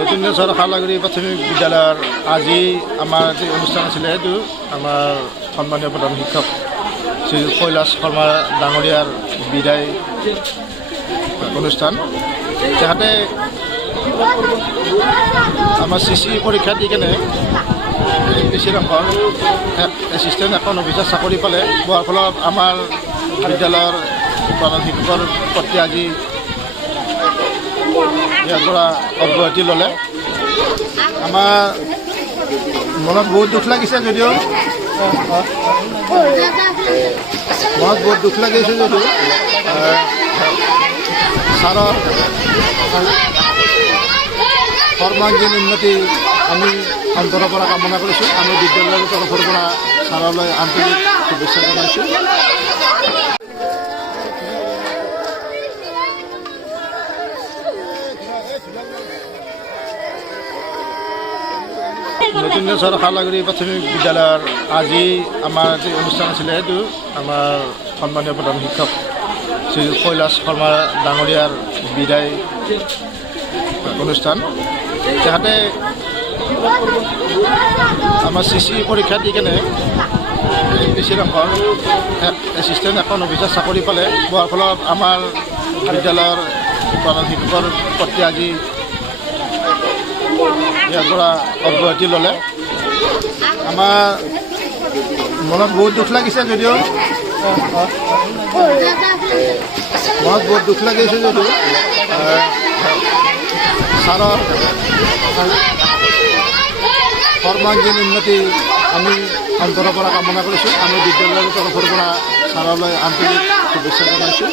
নতুন খালাগুৰি প্ৰাথমিক বিদ্যালয়ৰ আজি আমাৰ যে অনুষ্ঠান আছিলে সেইটো আমাৰ সন্মানীয় প্ৰধান শিক্ষক শ্ৰী কৈলাশ শৰ্মা ডাঙৰীয়াৰ বিদায় অনুষ্ঠান। যাতে আমাৰ CC পৰীক্ষা দি কেনে বেছি ৰকম এছিষ্টেণ্ট এখন অফিচাৰ চাকৰি পালে, পোৱাৰ ফলত আমাৰ বিদ্যালয়ৰ প্ৰধান শিক্ষকৰ প্ৰতি আজি ইয়াৰ পৰা অব্যাহতি ল'লে। আমাৰ মনত বহুত দুখ লাগিছে যদিও ছাৰৰ সৰ্বাংগীন উন্নতি আমি অন্তৰৰ পৰা কামনা কৰিছোঁ। আমি বিদ্যালয়ৰ তৰফৰ পৰা ছাৰলৈ আন্তৰিক শুভেচ্ছা জনাইছোঁ। নতুন খালাগুৰি প্ৰাথমিক বিদ্যালয়ৰ আজি আমাৰ যে অনুষ্ঠান আছিলে সেইটো আমাৰ সন্মানীয় প্ৰধান শিক্ষক শ্ৰী কৈলাশ শৰ্মা ডাঙৰীয়াৰ বিদায় অনুষ্ঠান। যাতে আমাৰ CC পৰীক্ষা দি কেনে বেছি ৰকম এছিষ্টেণ্ট এখন অফিচাৰ চাকৰি পালে, পোৱাৰ ফলত আমাৰ বিদ্যালয়ৰ প্ৰধান শিক্ষকৰ প্ৰতি আজি ইয়াৰ পৰা অব্যাহতি ল'লে। আমাৰ মনত বহুত দুখ লাগিছে যদিও ছাৰৰ সৰ্বাংগীন উন্নতি আমি অন্তৰৰ পৰা কামনা কৰিছোঁ। আমি বিদ্যালয়ৰ তৰফৰ পৰা ছাৰলৈ আন্তৰিক শুভেচ্ছা জনাইছোঁ।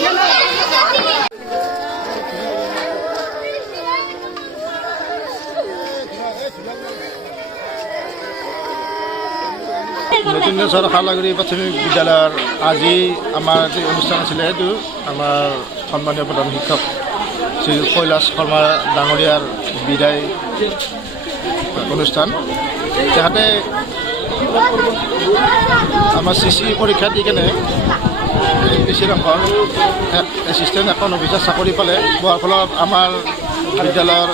নতুন খালাগুৰি প্ৰাথমিক বিদ্যালয়ৰ আজি আমাৰ যে অনুষ্ঠান আছিলে সেইটো আমাৰ সন্মানীয় প্ৰধান শিক্ষক শ্ৰী কৈলাশ শৰ্মা ডাঙৰীয়াৰ বিদায় অনুষ্ঠান। যাতে আমাৰ CC পৰীক্ষা দি কেনে বেছি ৰকম এছিষ্টেণ্ট এখন অফিচাৰ চাকৰি পালে, পোৱাৰ ফলত আমাৰ বিদ্যালয়ৰ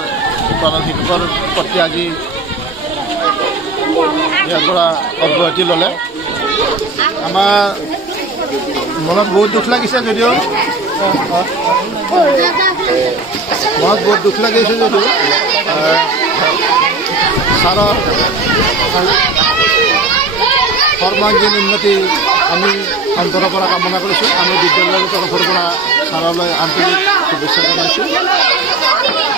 প্ৰধান শিক্ষকৰ প্ৰতি আজি ইয়াৰ পৰা অব্যাহতি ল'লে। আমাৰ মনত বহুত দুখ লাগিছে যদিও ছাৰৰ সৰ্বাংগীন উন্নতি আমি অন্তৰৰ পৰা কামনা কৰিছোঁ। আমি বিদ্যালয়ৰ তৰফৰ পৰা ছাৰলৈ আন্তৰিক শুভেচ্ছা জনাইছোঁ।